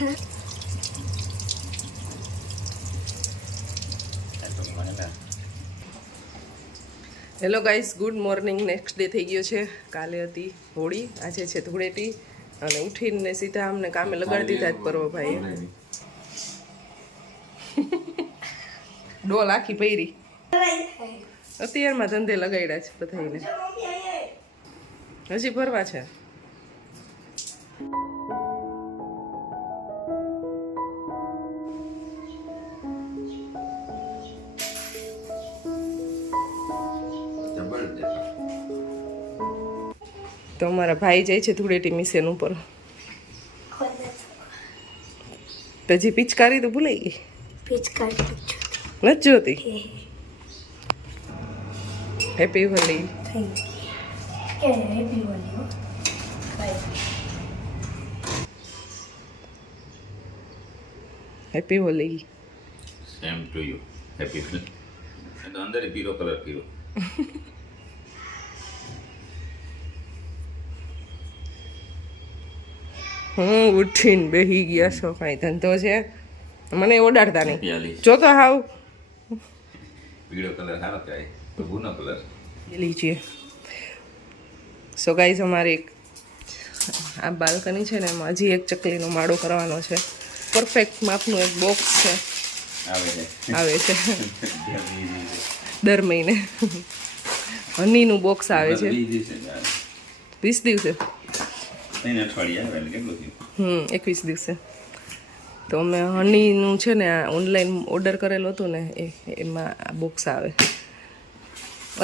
Hello guys, good morning. Next day થઈ ગયો છે. કાલે હતી હોળી, આજે છે ધૂળેટી અને ઉઠીને સીધા અમને કામે લગાડી દીધા જ પર્વભાઈ. ડોલ આખી પૈરી અત્યારમાં ધંધે લગાડ્યા છે બધાને. હજી ભરવા છે. તો અમારા ભાઈ જાય છે ધૂળેટી મિશન ઉપર. પછી પિચકારી તો ભૂલાઈ ગઈ. નથી જોતી. Happy Holi. Happy Holi. Same to you. Happy Holi. અંદર પીળો કલર પીળો. હું ઉઠીને બેસી ગયા છો. કાંઈ ધંધો છે મને ઓડાડતા નહીં. જો તો હાવ પીળો કલર સારો થાય તો ગુનો કલર લીજીએ. સો ગાઈઝ, અમારી આ બાલ્કની છે ને એમાં હજી એક ચકલીનો માળો કરવાનો છે. પરફેક્ટ માપનું એક બોક્સ છે, આવે છે દર મહિને. હનીનું બોક્સ આવે છે 20 દિવસે. 21 દિવસે. તો અમે હનીનું છે ને ઓનલાઈન ઓર્ડર કરેલું હતું ને એમાં આ બોક્સ આવે.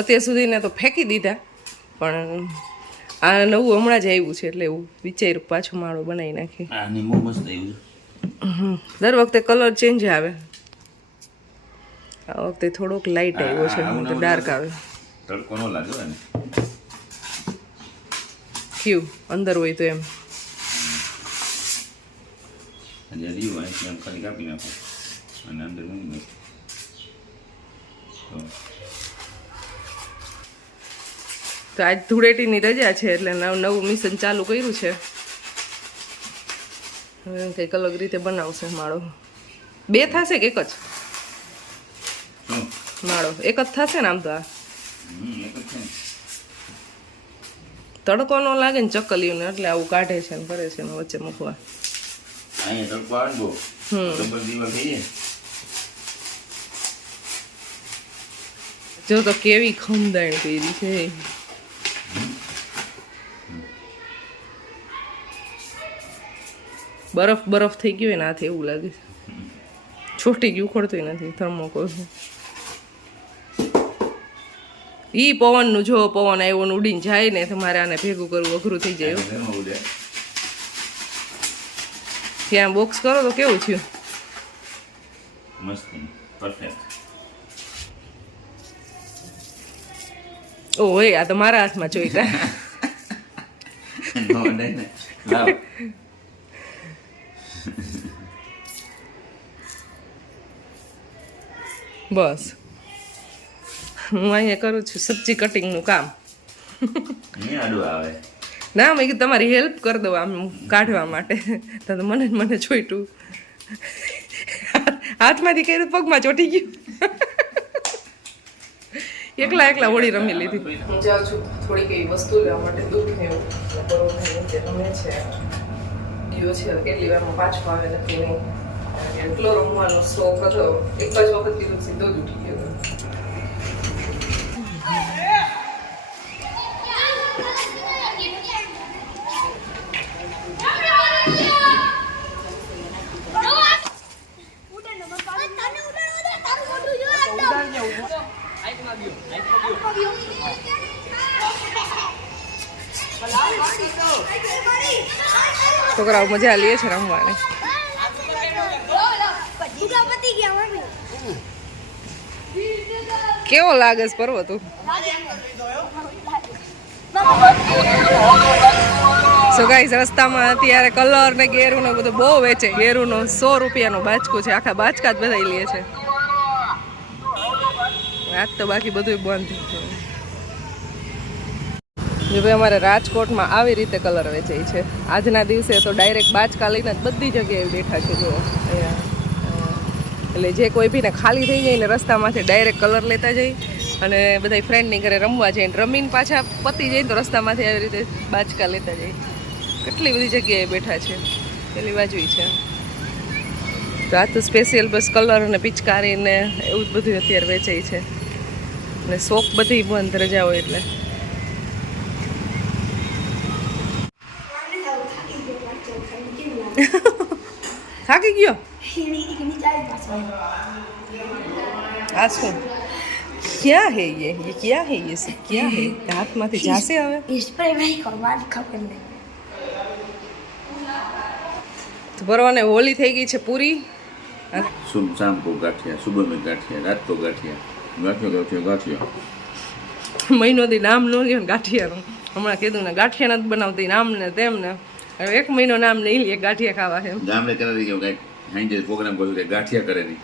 અત્યાર સુધીને તો ફેંકી દીધા, પણ આ નવું હમણાં જ આવ્યું છે એટલે એવું વિચાર્યું પાછો માળો બનાવી નાખી. દર વખતે કલર ચેન્જ આવે. આ વખતે થોડોક લાઇટ આવ્યો છે, તો ડાર્ક આવે. તડકો ન લાગે ને ક્યુ અંદર હોય તો એમ. ખાલી કાપી નાખો અને અંદર મૂકી તો આજ ધૂળેટીની રજા છે એટલે નવું મિશન ચાલુ કર્યું છે. હવે કંઈક અલગ રીતે બનાવશે માળો. 2 થશે કે એક જ માળો? એક જ થશે ને આમ તો. આ તડકો ન લાગે ને ચકલીઓને એટલે આવું કાઢે છે ને કરે છે ને વચ્ચે મૂકવા. જો તો કેવી ખમદાણ કરી છે. બરફ બરફ થઈ ગયું ને હાથે એવું લાગે છે. છોટી ગયું ઉખડતું નથી થર્મોકોલ. ઈ પવનનું જો પવન આવ્યો ને ઉડીને જાય ને તમારે આને ભેગું કરવું અઘરું થઈ જાય. ત્યાં બોક્સ કરો તો કેવું થયું? મસ્ત, પરફેક્ટ. ઓય, આ તો મારા હાથમાં જોઈતા. બસ હું અહીંયા કરું છું સબ્જી કટિંગનું કામ. ના, મેં કીધું તમારી હેલ્પ કરી દઉં આમ કાઢવા માટે. તો મને જોઈતું હાથમાંથી કર્યું, પગમાં ચોટી ગયું. એકલા હોળી રમી લીધી. હું જાઉં છું થોડીક એવી વસ્તુ લેવા માટે. દૂધ ને એવું નીચે રમે છે. દીવો છે કેટલી વારમાં પાછો આવે નથી નહીં. એટલો રમવાનો શોખ હતો, એક જ વખત કીધું સીધો જ ઉઠી ગયો. છોકરાઓ મજા લે છે રમવાની. કેવો લાગે છે પર્વત? સો ગાઈસ, રસ્તામાં અત્યારે કલર ને ગેરું ને બધું બહુ વેચે. ગેરું નો 100 રૂપિયાનો બાચકું છે. આખા બાચકા જ બધા લે છે. આજ તો બાકી બધું બંધ. જો ભાઈ અમારે રાજકોટમાં આવી રીતે કલર વેચાય છે. આજના દિવસે તો ડાયરેક્ટ બાચકા લઈને જ બધી જગ્યાએ બેઠા છે. જો અહીંયા એટલે જે કોઈ બી ને ખાલી થઈ જાય ને રસ્તામાંથી ડાયરેક્ટ કલર લેતા જાય અને બધા ફ્રેન્ડની ઘરે રમવા જાય ને રમીને પાછા પતી જાય તો રસ્તામાંથી આવી રીતે બાચકા લેતા જાય. કેટલી બધી જગ્યાએ બેઠા છે. પેલી બાજુ છે તો આ તો સ્પેશિયલ બસ કલર અને પિચકારી ને એવું જ બધું અત્યારે વેચાય છે. ને શોપ બધી બંધ રજા હોય એટલે. થાકી ગયો આ શું क्या है ये क्या है ये सब क्या है हाथમાંથી જાશે હવે સ્પ્રે નહીં કરવાની ખબર નહીં. તો બરોને હોલી થઈ ગઈ છે પૂરી. शुभ शाम को गाठिया, सुबह में गाठिया, रात को गाठिया, गाठिया गाठिया गाठिया. મહિનો દી નામ ન લ્યો ને ગાંઠિયાનું. હમણાં કીધું ને ગાંઠિયા નથી બનાવતી નામ ને તેમ ને હવે 1 મહિનો નામ નહીં લે ગાંઠિયા ખાવા છે. ગામડે કરે કે કઈ હાંજે પ્રોગ્રામ કર્યો કે ગાંઠિયા કરે નહીં.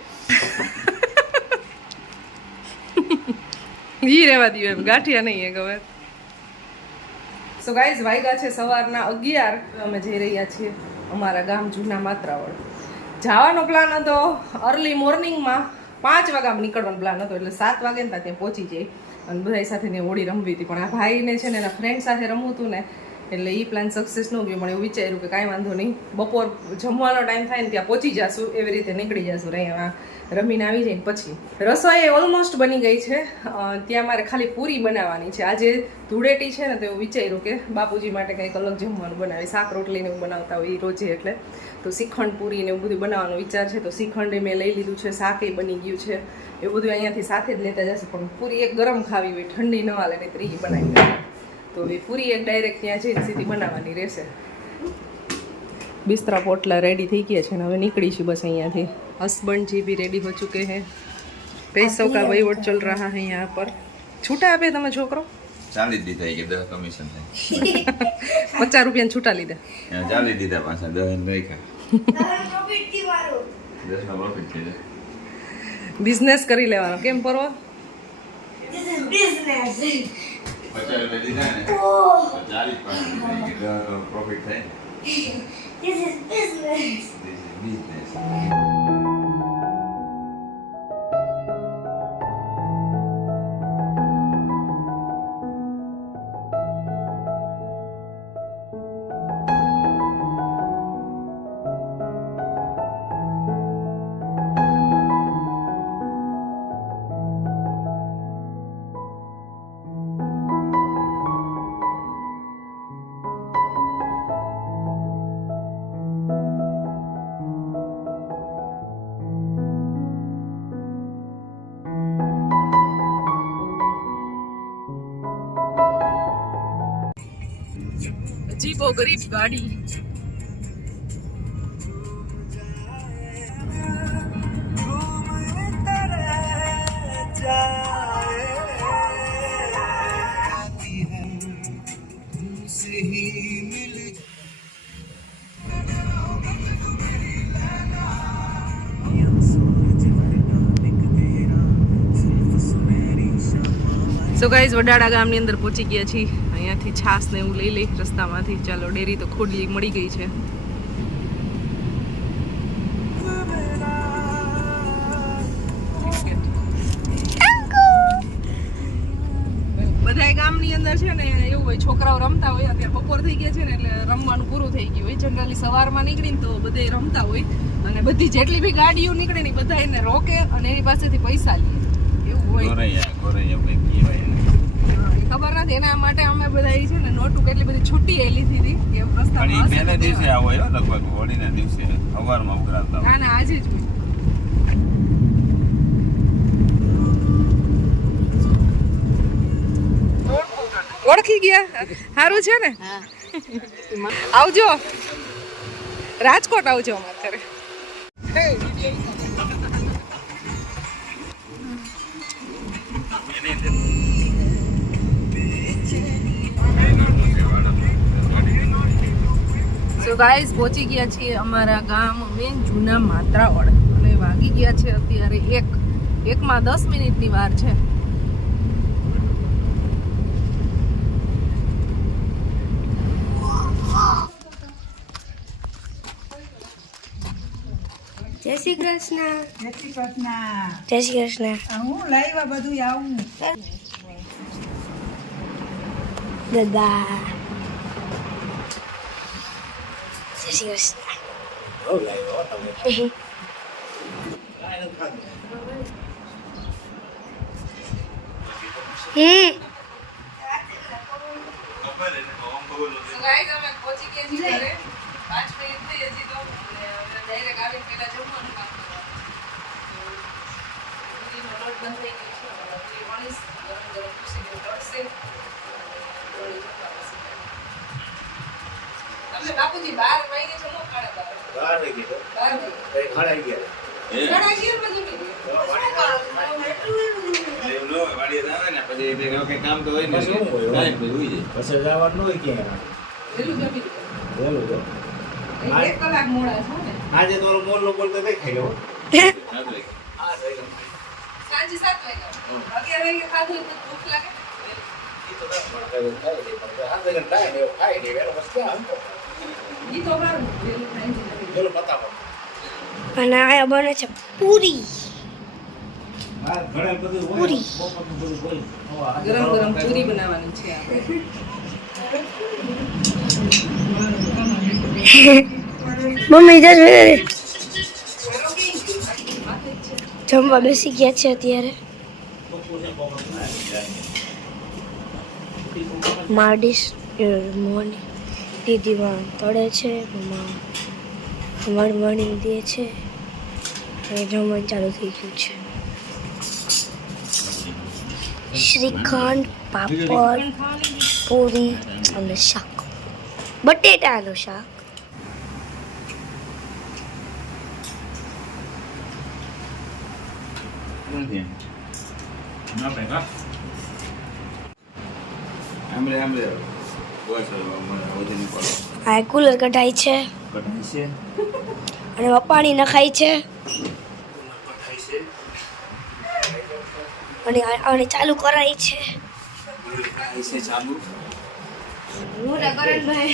ઈ રહેવા દો એમ ગાંઠિયા નહીં એક હવે. સો ગાઈઝ વાગ્યા છે સવારના 11. અમે જઈ રહ્યા છીએ અમારા ગામ જૂના માત્રાવળ. જવાનો પ્લાન હતો અર્લી મોર્નિંગમાં 5 વાગ્યામાં નીકળવાનો પ્લાન હતો એટલે 7 વાગે ને ત્યાં પહોંચી જાય અને બધા સાથે ને હોળી રમવી હતી. પણ આ ભાઈને છે ને એના ફ્રેન્ડ સાથે રમવું હતું ને એટલે એ પ્લાન સક્સેસ ન ગયો. પણ એવું વિચાર્યું કે કાંઈ વાંધો નહીં બપોર જમવાનો ટાઈમ થાય ને ત્યાં પહોંચી જશું એવી રીતે નીકળી જશું અહીંયા રમીને આવી જાય પછી. રસોઈ ઓલમોસ્ટ બની ગઈ છે. ત્યાં મારે ખાલી પૂરી બનાવવાની છે. આજે ધૂળેટી છે ને તો એવું વિચાર્યું કે બાપુજી માટે કંઈક અલગ જમવાનું બનાવી શાક રોટલીને એવું બનાવતા હોય રોજે એટલે તો શ્રીખંડ પૂરી ને એવું બધું બનાવવાનો વિચાર છે. તો શ્રીખંડ મેં લઈ લીધું છે, શાક બની ગયું છે. એવું બધું અહીંયાથી સાથે જ લેતા જશે. પણ પૂરી એક ગરમ ખાવી હોય ઠંડી ન હાલે નહીં ત્રીજી બનાવી તો એ પૂરી એક ડાયરેક્ટ ત્યાં જઈને સીધી બનાવવાની રહેશે. બિસ્તરા પોટલા રેડી થઈ ગયા છે ને હવે નીકળીશું બસ અહીંયાથી. हस्बैंड जी भी रेडी हो चुके हैं. पैसों का वहीवट चल रहा है यहाँ पर. छूटा આપે તમે છોકરો 40 દીધા કે 10 કમિશન થાય. 50 રૂપિયા છૂટા લીધા. 40 દીધા પાછા 10 રાખ્યા. પ્રોફિટ થી મારો 10 નો પ્રોફિટ છે. બિઝનેસ કરી લેવાનો કેમ પરવા. This is business. 50 રૂપિયા દીધા ને 40 પાછા પ્રોફિટ થાય. This is business. બિઝનેસ. अजीबो गरीब गाड़ी. સો ગાઈઝ વડાડા ગામની અંદર પહોંચી ગયા છીએ. અહીંયાથી છાસ ને એવું લઈ લઈ રસ્તામાંથી. ચાલો ડેરી તો ખોલી મળી ગઈ છે. બધા ગામની અંદર છે ને એવું હોય છોકરાઓ રમતા હોય. અત્યારે બપોર થઈ ગયા છે ને એટલે રમવાનું પૂરું થઈ ગયું હોય. જનરલી સવારમાં નીકળીને તો બધા રમતા હોય અને બધી જેટલી બી ગાડીઓ નીકળે ને બધા એને રોકે અને એની પાસેથી પૈસા લે એવું હોય. ખબર નથી એના માટે અમે બધા છે ને નોટું કેટલી બધી છૂટી લીધી હતી એ રસ્તામાં. પહેલા દિવસે આવો હોય લગભગ હોળીના દિવસે સવારમાં ઉઘરાતા. ના ના આજે જ હોય. ઓળખી ગયા સારું છે ને. આવજો રાજકોટ આવજો અમારે ઘરે. સો ગાઈઝ પહોંચી ગયા છીએ અમારા ગામ મેન જૂના માત્રાવળ અને વાગી ગયા છે અત્યારે 1 માં 10 મિનિટની વાર છે. જય શ્રી કૃષ્ણ. જય શ્રી કૃષ્ણ. જય શ્રી કૃષ્ણ. આ હું લાવ્યા બધું આવું દાદા. જય શ્રી કૃષ્ણ. ગાઈસ અમે પહોંચી ગયા છીએ ઘરે 5 મિનિટ થઈ હજી તો ડાયરેક્ટ આવી પહેલા જમવાનું કામ કરવાનું લોટ બંધ થઈ ગયો છે પૂરી વણીશ ગરમ ગરમ ખુશી તળશે તમને બાપુજી 12 વાગે છે નો ખાડા 12 વાગે એ સાડા 11 વાગે લેવ લો વાડી આવે ને પછી બે કંઈ કામ તો હોય ને શું હોય? કાંઈ પછી હોઈ જાય પછી જવાનું હોય ક્યાં વેલું જમી બોલું તો લીધું 1 કલાક મોડા છો ને આજે તો મોલ નો બોલ તો દેખાઈ ગયો સાંજે 7 વાગે 11 વાગે ખાધું તો ભૂખ લાગે ઈ તો મારું વેલું ખાઈ અને આ બને છે પૂરી. પૂરી. ગરમ ગરમ પૂરી બનાવવાની છે આપણે મમ્મી જમવા બેસી ગયા છે અત્યારે. માડીશ મોની દીદીમાં તળે છે, મમ્મા વણવણી દે છે. હવે જમવાનું ચાલુ થઈ ગયું છે. શ્રીખંડ, પાપડ, પૂરી અને શાક, બટેટાનું શાક. નથી ના પેકા આમરે આમરે બોસ મને વધુ નહીં પડો આ કુલર કઢાય છે કઢાઈ છે અને પાણી નખાય છે અને ચાલુ કરાય છે. કઢાઈ છે ચાલુ મોટા કરણભાઈ